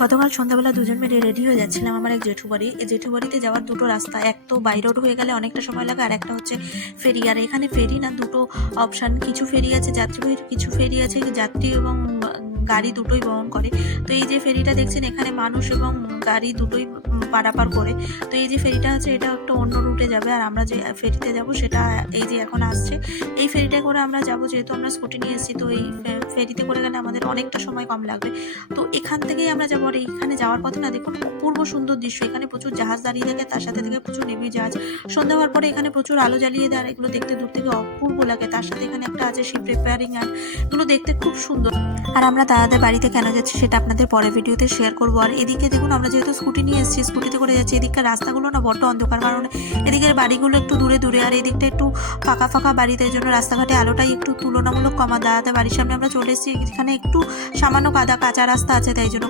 গতকাল সন্ধ্যাবেলা দুজন মিলে রেডি হয়ে যাচ্ছিলাম আমার এক জেঠু বাড়ি। এই জেঠু বাড়িতে যাওয়ার দুটো রাস্তা, এক তো বাই রোড হয়ে গেলে অনেকটা সময় লাগে, আর একটা হচ্ছে ফেরি। আর এখানে ফেরি না দুটো অপশান, কিছু ফেরি আছে যাত্রীবাহী, কিছু ফেরি আছে যাত্রী এবং গাড়ি দুটোই বহন করে। তো এই যে ফেরিটা দেখছেন, এখানে মানুষ এবং গাড়ি দুটোই পারাপার করে। তো এই যে ফেরিটা আছে এটা একটা অন্য রুটে যাবে, আর আমরা যে ফেরিতে যাব সেটা এই যে এখন আসছে। এই ফেরিটা করে আমরা যাব, যেহেতু আমরা স্কুটি নিয়ে এসেছি, তো এই ফেরিতে করে গেলে আমাদের অনেকটা সময় কম লাগবে। তো এখান থেকেই আমরা যাবো। আর এইখানে যাওয়ার পথে না দেখুন অপূর্ব সুন্দর দৃশ্য, এখানে প্রচুর জাহাজ দাঁড়িয়ে থাকে, তার সাথে থেকে প্রচুর নেভি জাহাজ। সন্ধ্যা হওয়ার পরে এখানে প্রচুর আলো জ্বালিয়ে দেয়, আর এগুলো দেখতে দূর থেকে অপূর্ব লাগে। তার সাথে এখানে একটা আছে শিপ রিপেয়ারিং, আর এগুলো দেখতে খুব সুন্দর। আর আমরা দাদাদের বাড়িতে কেন যাচ্ছি সেটা আপনাদের পরে ভিডিওতে শেয়ার করবো। আর এদিকে দেখুন, আমরা যেহেতু স্কুটি নিয়ে এসেছি, স্কুটিতে করে যাচ্ছি, এদিককার রাস্তাগুলো না বড্ড অন্ধকার, কারণ এদিকের বাড়িগুলো একটু দূরে দূরে, আর এদিকটা একটু ফাঁকা ফাঁকা বাড়িতে, এই জন্য রাস্তাঘাটে আলোটাই একটু তুলনামূলক কমা। দাদাদের বাড়ির সামনে আমরা চলে এসেছি, এখানে একটু সামান্য কাঁচা রাস্তা আছে, তাই জন্য